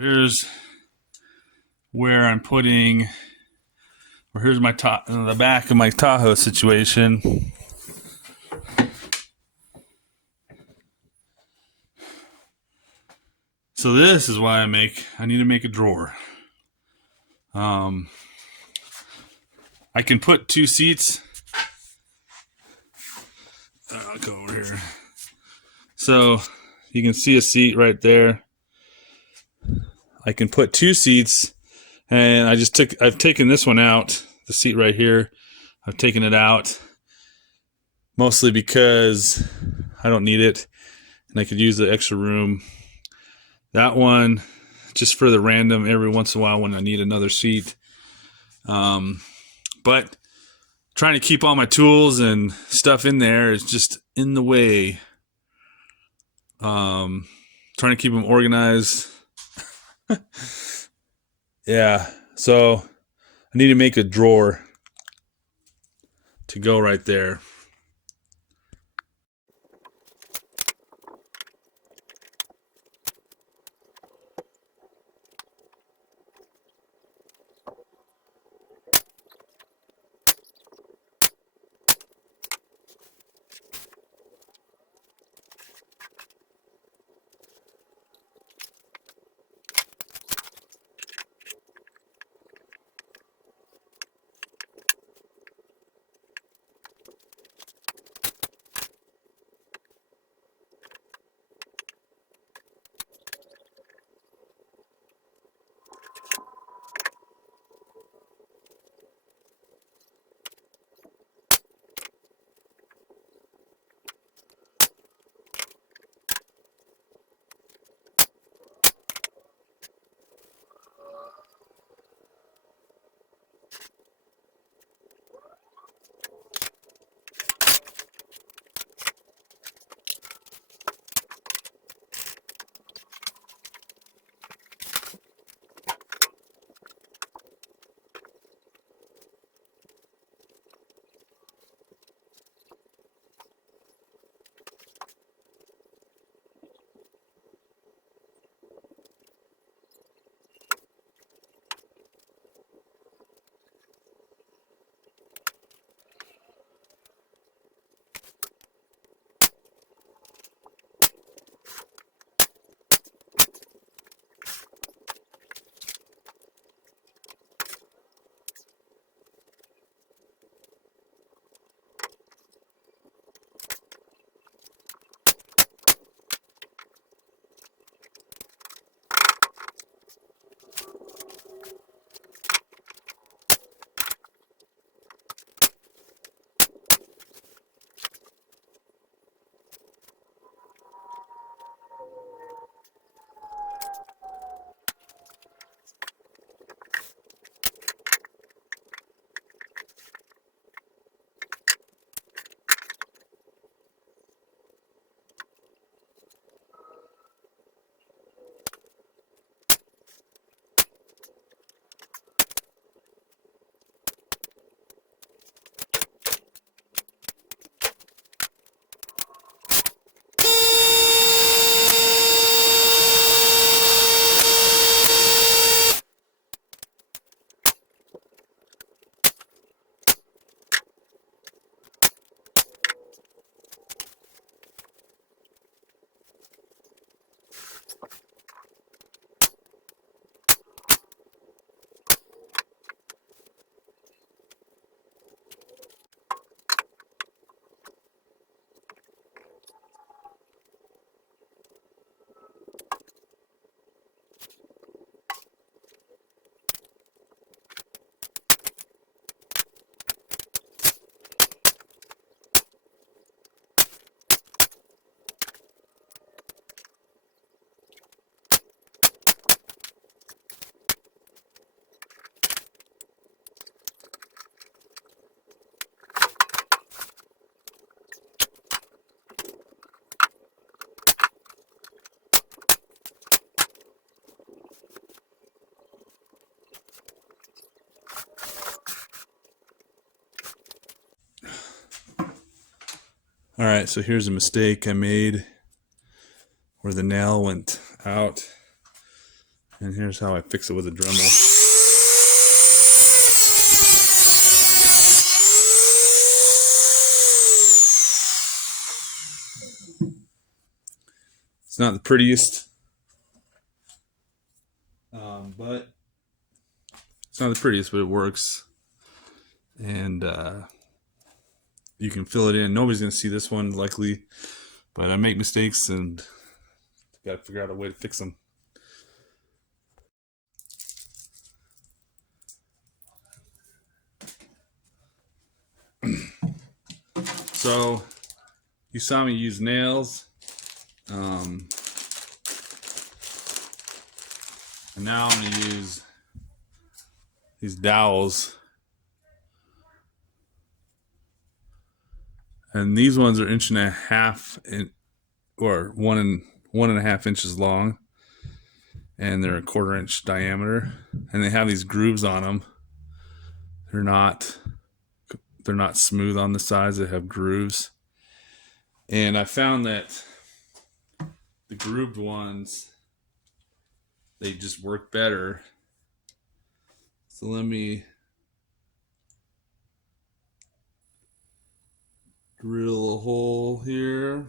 here's where I'm putting, or here's my the back of my Tahoe situation. So this is why I need to make a drawer. I can put two seats. I'll go over here. So you can see a seat right there. I can put two seats, and I've taken this one out, the seat right here. I've taken it out mostly because I don't need it, and I could use the extra room. That one, just for the random, every once in a while when I need another seat. But trying to keep all my tools and stuff in there is just in the way. Trying to keep them organized. Yeah, so I need to make a drawer to go right there. All right, so here's a mistake I made where the nail went out. And here's how I fix it with a Dremel. It's not the prettiest, but it works. And you can fill it in. Nobody's going to see this one likely, but I make mistakes and got to figure out a way to fix them. So you saw me use nails, and now I'm going to use these dowels, and these ones are 1.5 inches or 1.5 inches long, and they're 1/4 inch diameter, and they have these grooves on them. They're not smooth on the sides. They have grooves, and I found that the grooved ones, they just work better. So let me drill a hole here.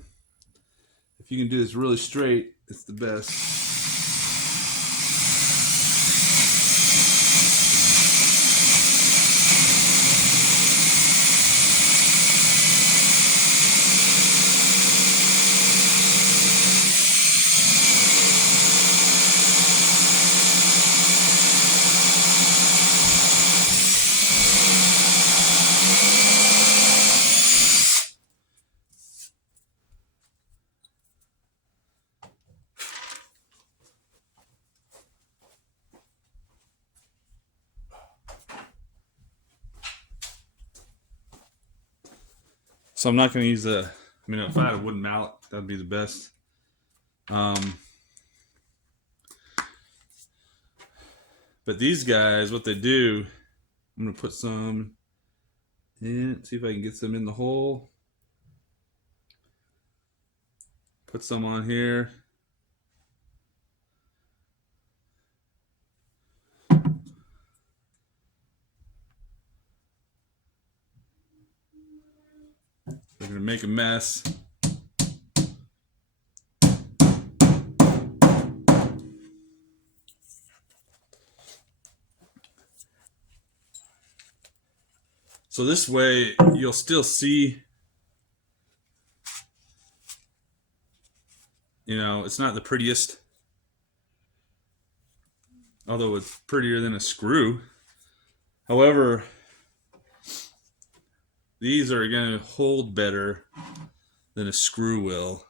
If you can do this really straight, it's the best. So I'm not going to use if I had a wooden mallet, that'd be the best. But these guys, what they do, I'm going to put some in, see if I can get some in the hole. Put some on here. They're going to make a mess. So this way you'll still see, it's not the prettiest, although it's prettier than a screw. However, these are going to hold better than a screw will.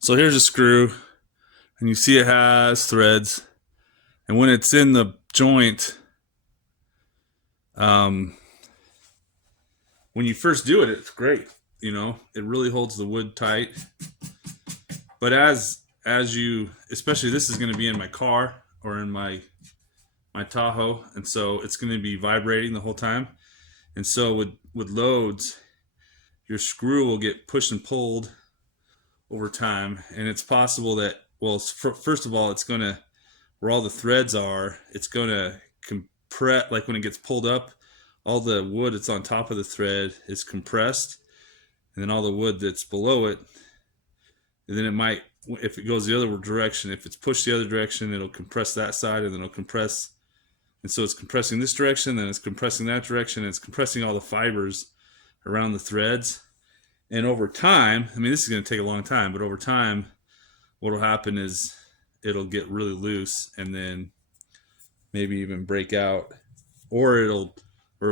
So here's a screw, and you see it has threads. And when it's in the joint, when you first do it, it's great. It really holds the wood tight. But as you, especially this is going to be in my car or in my Tahoe, and so it's going to be vibrating the whole time. And so with loads, your screw will get pushed and pulled over time, and it's possible that, first of all, it's going to, where all the threads are, it's going to compress. Like when it gets pulled up, all the wood that's on top of the thread is compressed, and then all the wood that's below it, and then it might, if it goes the other direction, if it's pushed the other direction, it'll compress that side, and then it'll compress. And so it's compressing this direction, then it's compressing that direction, and it's compressing all the fibers around the threads. And over time, this is going to take a long time, but over time, what will happen is it'll get really loose and then maybe even break out, or it'll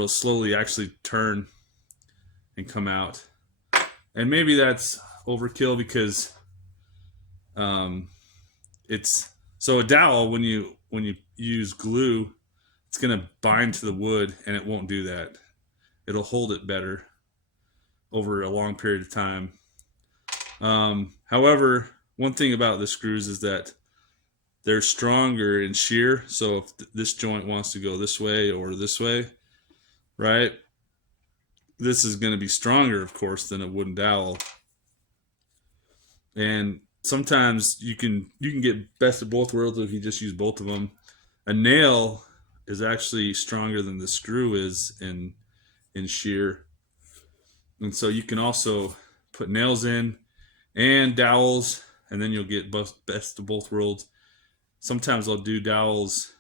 slowly actually turn and come out. And maybe that's overkill because it's, so a dowel, when you use glue, it's going to bind to the wood, and it won't do that. It'll hold it better over a long period of time. However, one thing about the screws is that they're stronger in shear. So if this joint wants to go this way or this way, right, this is going to be stronger, of course, than a wooden dowel. And sometimes you can get best of both worlds if you just use both of them. A nail is actually stronger than the screw is in shear, and so you can also put nails in and dowels, and then you'll get best of both worlds. Sometimes I'll do dowels.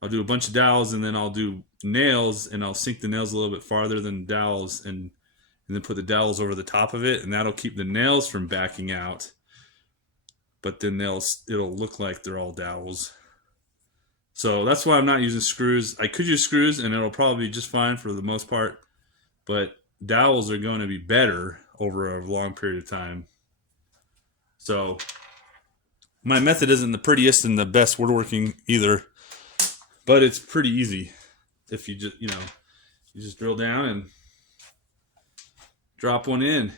I'll do a bunch of dowels, and then I'll do nails, and I'll sink the nails a little bit farther than dowels, and then put the dowels over the top of it, and that'll keep the nails from backing out. But then it'll look like they're all dowels. So that's why I'm not using screws. I could use screws, and it'll probably be just fine for the most part. But dowels are going to be better over a long period of time. So my method isn't the prettiest and the best woodworking either, but it's pretty easy. If you just drill down and drop one in.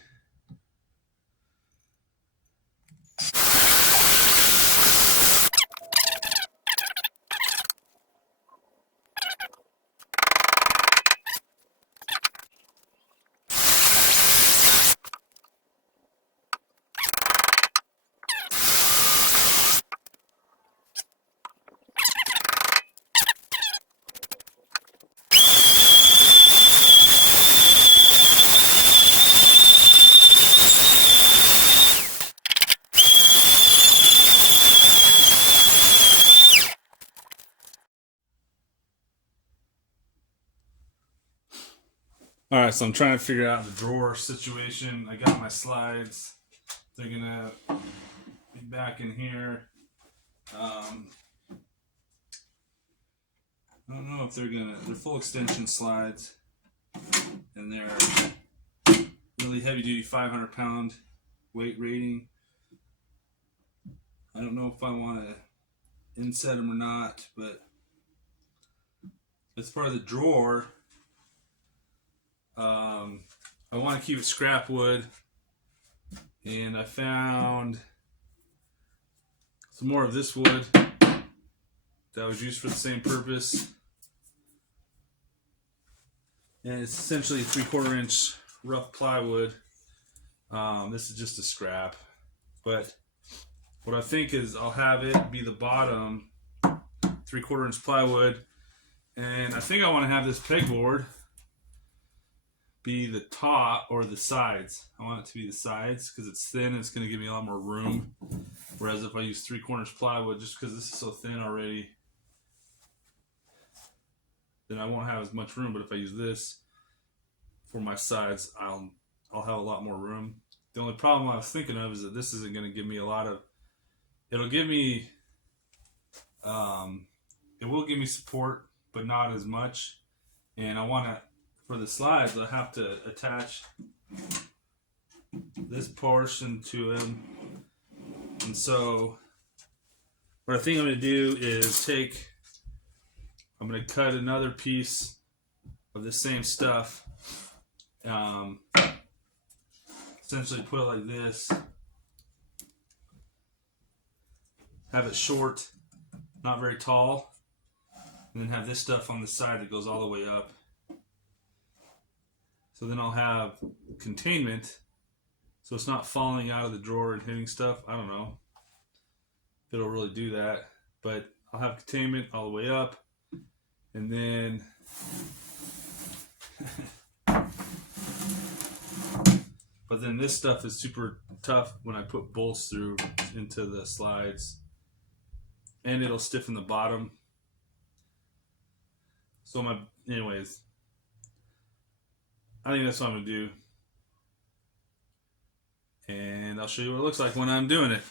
All right, so I'm trying to figure out the drawer situation. I got my slides. They're gonna be back in here. I don't know if they're full extension slides, and they're really heavy duty 500-pound weight rating. I don't know if I want to inset them or not, but as part of the drawer, I want to keep it scrap wood, and I found some more of this wood that was used for the same purpose, and it's essentially a 3/4 inch rough plywood. This is just a scrap, but what I think is I'll have it be the bottom 3/4 inch plywood, and I think I want to have this pegboard be the top or the sides. I want it to be the sides because it's thin and it's going to give me a lot more room. Whereas if I use 3/4 inch plywood, just because this is so thin already, then I won't have as much room. But if I use this for my sides, I'll have a lot more room. The only problem I was thinking of is that this isn't going to give me a lot of. It'll give me. It will give me support, but not as much. And I want to. For the slides, I have to attach this portion to them, and so what I think I'm going to do is I'm going to cut another piece of the same stuff, essentially put it like this, have it short, not very tall, and then have this stuff on the side that goes all the way up. So then I'll have containment, so it's not falling out of the drawer and hitting stuff. I don't know if it'll really do that, but I'll have containment all the way up, and then but then this stuff is super tough when I put bolts through into the slides, and it'll stiffen the bottom. So anyways, I think that's what I'm going to do. And I'll show you what it looks like when I'm doing it.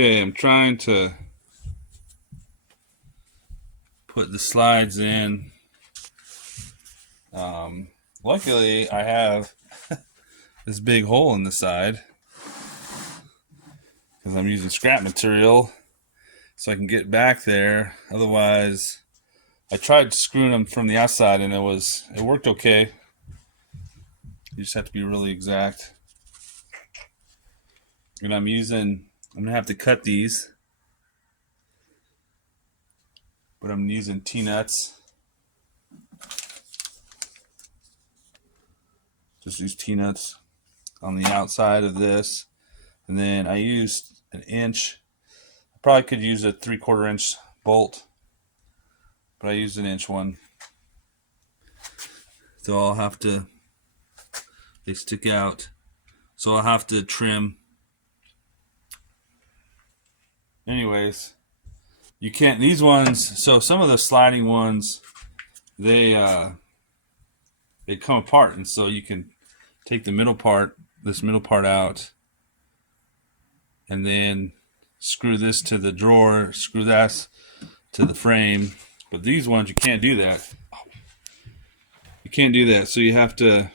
Okay, I'm trying to put the slides in. Luckily, I have this big hole in the side because I'm using scrap material so I can get back there. Otherwise, I tried screwing them from the outside and it worked okay. You just have to be really exact. And I'm gonna have to cut these, but I'm using T-nuts. Just use T-nuts on the outside of this. And then I used an inch. I probably could use a 3/4 inch bolt, but I used an inch one. So they stick out. So I'll have to trim. Anyways, you can't, these ones, so some of the sliding ones, they come apart, and so you can take the middle part, this middle part out, and then screw this to the drawer, screw that to the frame. But these ones, you can't do that. You can't do that, so you have to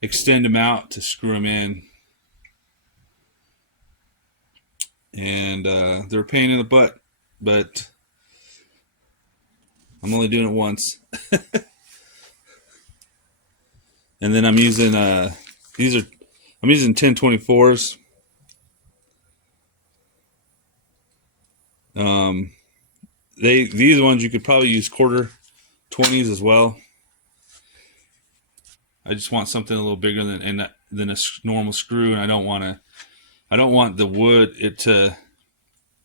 extend them out to screw them in. And they're a pain in the butt, but I'm only doing it once. And then I'm using I'm using 1024s. These ones you could probably use 1/4 20s as well. I just want something a little bigger than a normal screw, and I don't want the wood, it to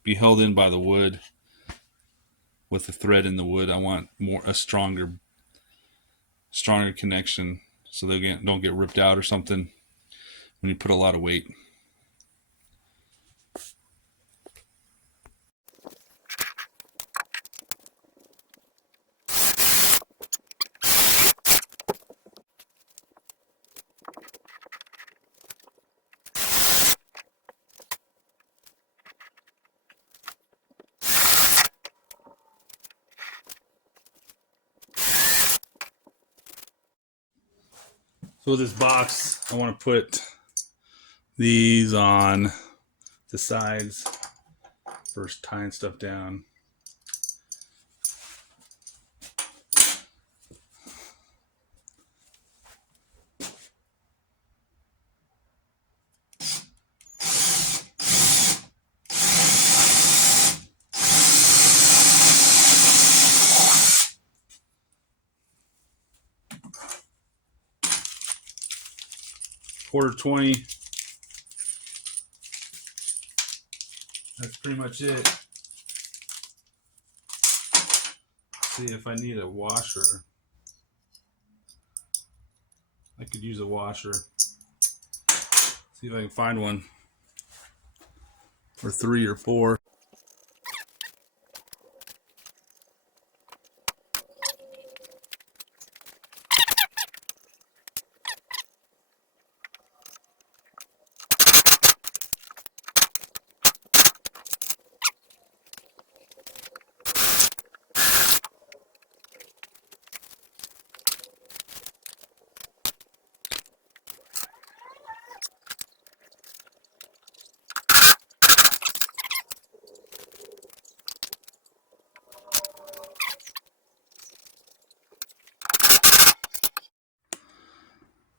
be held in by the wood with the thread in the wood. I want a stronger connection so they don't get ripped out or something when you put a lot of weight. So with this box, I want to put these on the sides, first tying stuff down. Quarter 20. That's pretty much it. See if I need a washer. I could use a washer. See if I can find one. Or 3 or 4.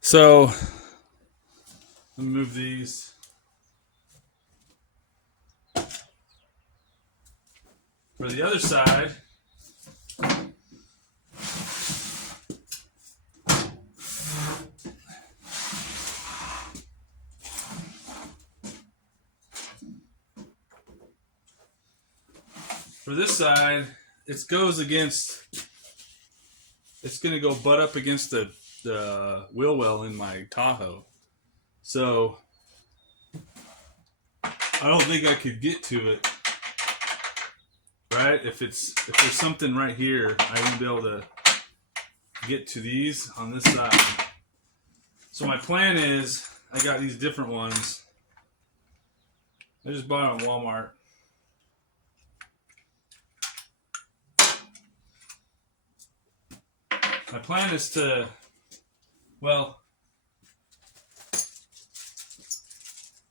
So, let me move these. For the other side, it's going to go butt up against the wheel well in my Tahoe. So I don't think I could get to it. Right? If there's something right here, I won't be able to get to these on this side. So my plan is, I got these different ones. I just bought it at Walmart. My plan is to, well,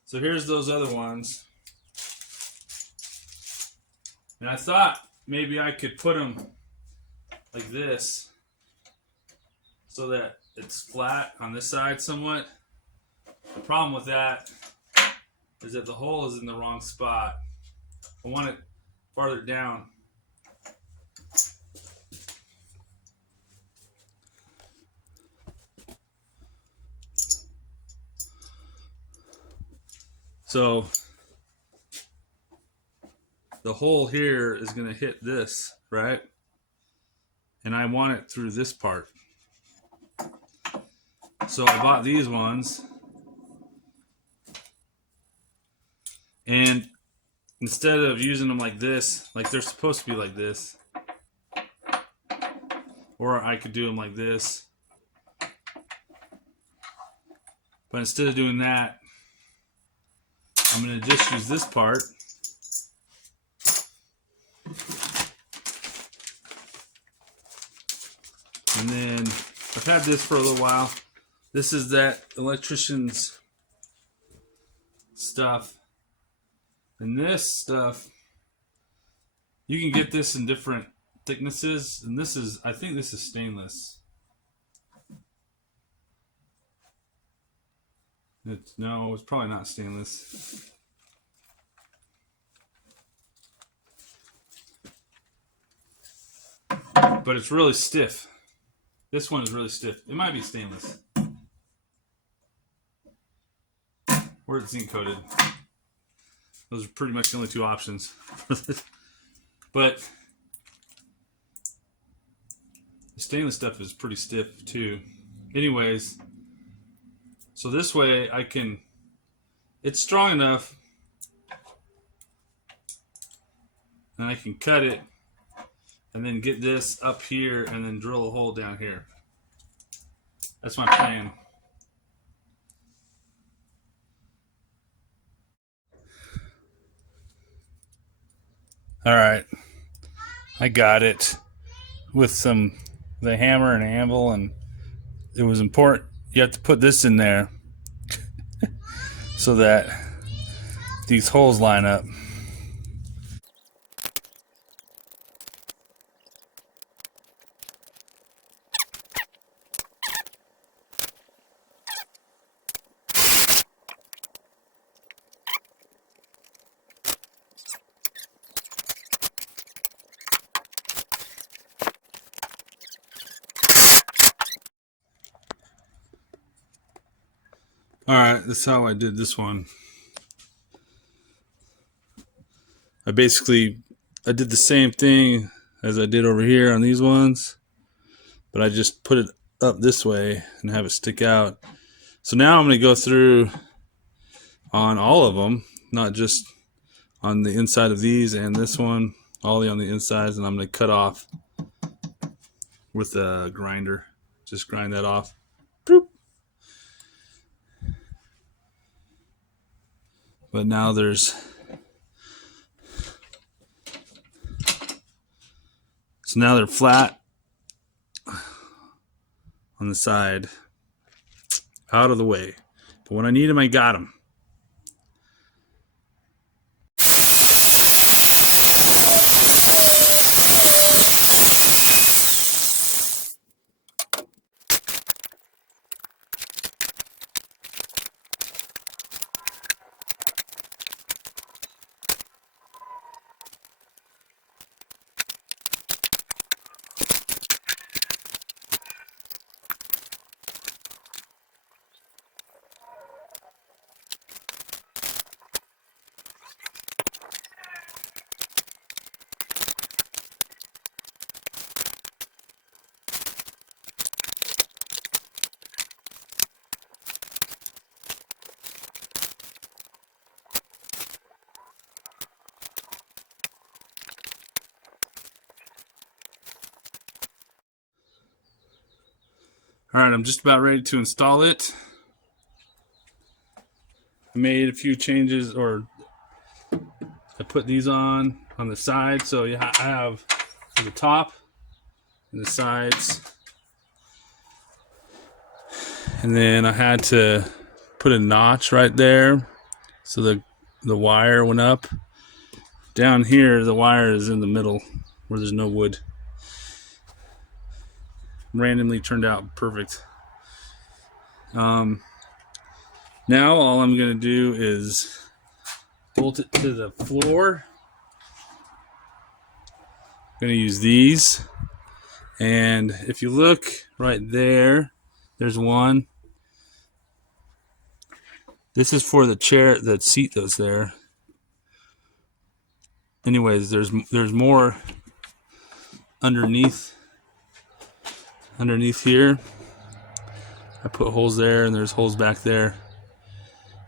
so here's those other ones. And I thought maybe I could put them like this so that it's flat on this side somewhat. The problem with that is that the hole is in the wrong spot. I want it farther down. So the hole here is going to hit this, right? And I want it through this part. So I bought these ones. And instead of using them like this, like they're supposed to be like this, or I could do them like this. But instead of doing that, I'm going to just use this part. And then I've had this for a little while. This is that electrician's stuff. And this stuff, you can get this in different thicknesses. And this is, I think this is stainless. No, it's probably not stainless. But it's really stiff. This one is really stiff. It might be stainless. Or it's zinc coated. Those are pretty much the only two options. But the stainless stuff is pretty stiff too. Anyways, so this way I can, it's strong enough and I can cut it and then get this up here and then drill a hole down here. That's my plan. All right, I got it with the hammer and anvil, and it was important. You have to put this in there so that these holes line up. All right, that's how I did this one. I did the same thing as I did over here on these ones, but I just put it up this way and have it stick out. So now I'm going to go through on all of them, not just on the inside of these and this one, all on the insides, and I'm going to cut off with a grinder. Just grind that off. Boop. But now now they're flat on the side, out of the way. But when I need them, I got them. All right, I'm just about ready to install it. I made a few changes, or put these on the side. So I have the top and the sides. And then I had to put a notch right there so the wire went up. Down here, the wire is in the middle where there's no wood. Randomly turned out perfect. Now all I'm going to do is bolt it to the floor. I'm going to use these. And if you look right there, there's one. This is for the chair, the seat that's there. Anyways, there's more underneath here. I put holes there and there's holes back there.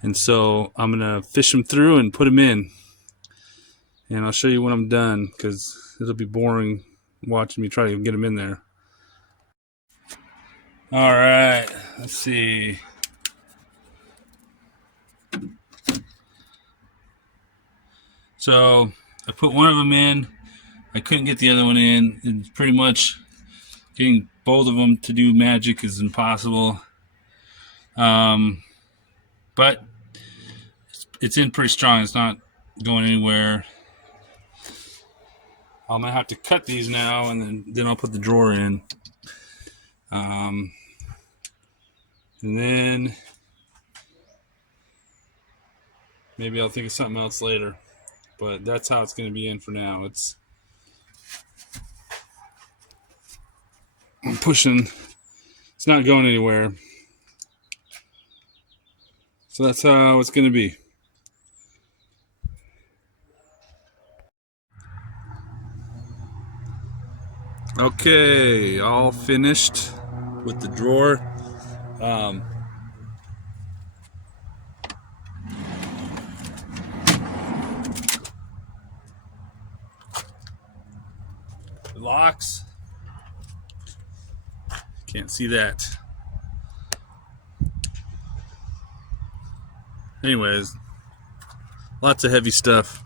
And so I'm gonna fish them through and put them in. And I'll show you when I'm done, because it'll be boring watching me try to get them in there. All right, let's see. So I put one of them in. I couldn't get the other one in. It's pretty much getting both of them to do magic is impossible. But it's in pretty strong. It's not going anywhere. I'm gonna have to cut these now, and then I'll put the drawer in. And then maybe I'll think of something else later. But that's how it's going to be in for now. I'm pushing. It's not going anywhere. So that's how it's going to be. Okay, all finished with the drawer. Locks. Can't see that. Anyways, lots of heavy stuff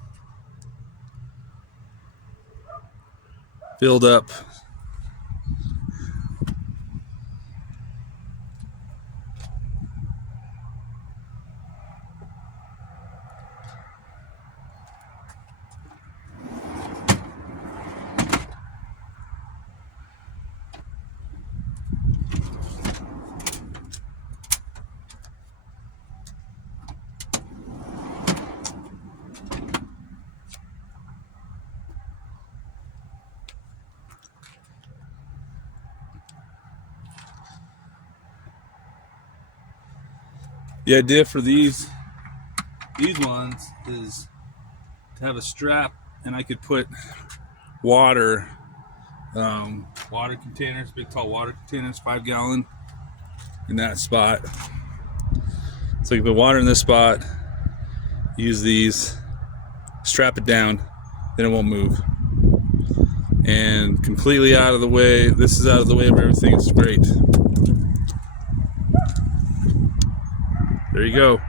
filled up. The idea for these ones is to have a strap, and I could put water containers, big tall water containers, 5 gallon, in that spot. So you can put water in this spot, use these, strap it down, then it won't move. And completely out of the way. This is out of the way of everything. It's great. There you go.